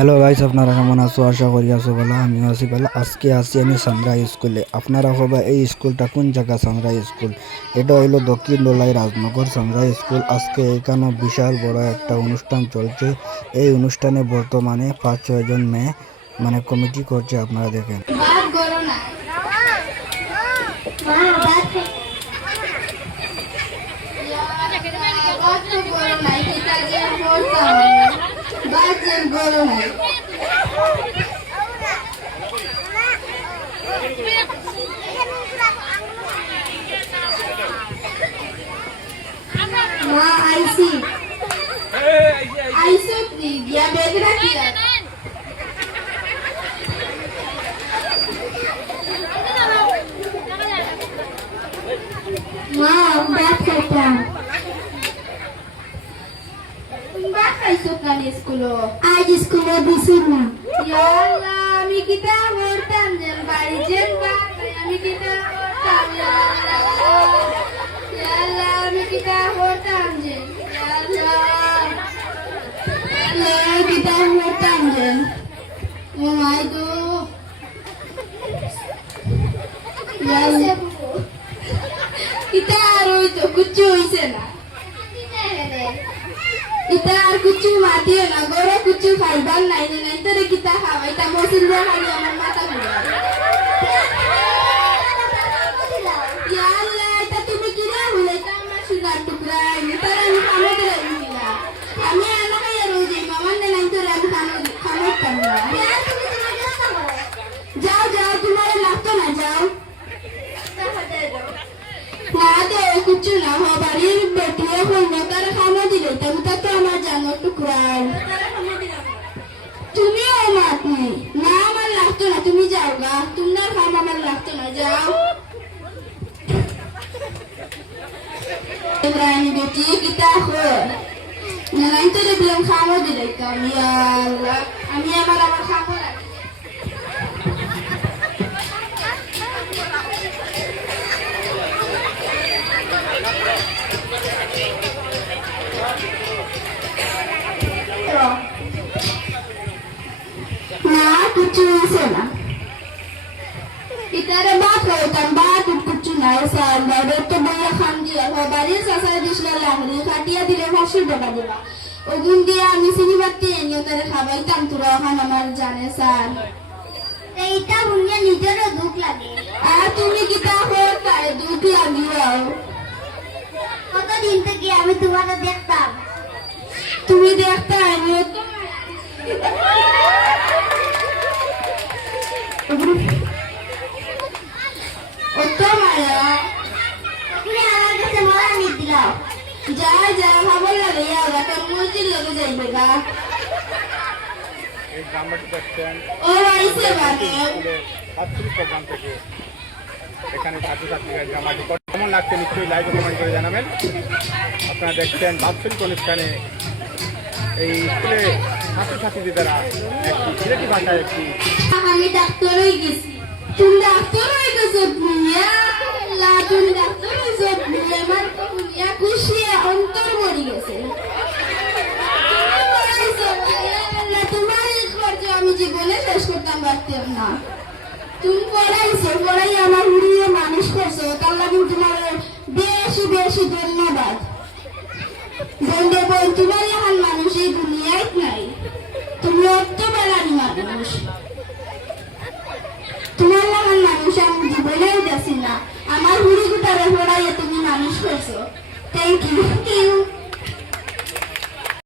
Hello guys, আপনারা কেমন আছো? আশা করি আছো ভালো। আমিও আছি ভালো। আজকে আছি আমি সানরাইজ স্কুলে। আপনারা হবা এই স্কুলটা কোন জায়গা? সানরাইজ স্কুল এটা হইলো দক্ষিণ দোলাই রাজনগর সানরাইজ স্কুল। আজকে এখানে বিশাল বড় একটা অনুষ্ঠান চলছে। এই অনুষ্ঠানে বর্তমানে 5-6 জন মেয়ে কমিটি করছে। আপনারা দেখেন। Aja sekolah di sini. Ya Allah, mi kita hortan jen bari jen mi kita hortan ya Allah. Ya Allah, mi kita hortan jen. Ya Allah. Ya kita hutan jen. Oh my God. Ya Kita harus itu kucu isena. Kita kucu mati na goro kucu faiban na ini tere kita hawa ita mosin dia kali amar mata gula. Ya Allah, ita tumi kira hule ita amar sudah tukra ini tara ni kamu tere ini lah. Kami anak kaya roji mama ne nanti tere kamu tanda. Jauh jauh तुम्हारे लगता ना जाओ. ना दे कुछ ना हो बारी बेटियों को नकार खाना दिले तब तक तो हमारा जानवर टुकराए. तुम्हें वो बात नहीं ना मन लगता ना तुम्हें जाओगा तुमने खाना मन लगता ना जाओ. Ibrahim बेटी kita हो ना नहीं तो बिल्कुल खाना दिले तब यार हमें हमारा खाना na kucu sana. Itare baat hotan baat kuchu na esa bade to baya khan diya ho bari sasa dishla lahri khatiya dile bhashi daga diba ogun dia ami sini batte enyo tare khabai tam tura khan amar jane sar এইটা বুনিয়া নিজেরও দুঃখ লাগে। আর তুমি কিতা হতায় দুঃখ লাগিও কতদিন থেকে আমি তোমাকে দেখতাম। তুমি দেখতা আমিও তো ওতো মায়া তুমি আমার কাছে মরা নিয়ে দিলাও। যা যা খবর লাগে ওরা তোর মসজিদ লগে যাইবে গা এই গ্রামবাসী দেখছেন ও আইছে মানে বাৎসরিক প্রোগ্রাম থেকে এখানে ছাত্রছাত্রীরা গ্রামাটি কেমন লাগছে নিশ্চয়ই লাইভে কমেন্ট করে জানাবেন। আপনারা দেখছেন বাৎসরিক অনুষ্ঠানে এই স্কুলে ছাত্রছাত্রীদের দ্বারা একটি সিলেটি ভাষায় একটি আমি ডাক্তার হয়ে গেছি। তুমি ডাক্তার হয়ে গেছো ভুইয়া আল্লাহ তুমি ডাক্তার হয়েছো ভুইয়া আমার তো ভুইয়া খুশি অন্তর মরে গেছে। তোমার এই খরচ আমি জীবনে শেষ করতাম পারতাম না। তুমি পড়াইছো পড়াই আমার উড়িয়ে মানুষ করছো তার লাগে তোমার বেশি বেশি ধন্যবাদ। বন্ধু বোন তোমার এখন মানুষ এই দুনিয়ায় নাই। তুমি অত বেলারি মানুষ তোমার এখন মানুষ আমি জীবনেও যাচ্ছি না। আমার হুড়ি গুটারে পড়াইয়ে তুমি মানুষ করছো। Thank you.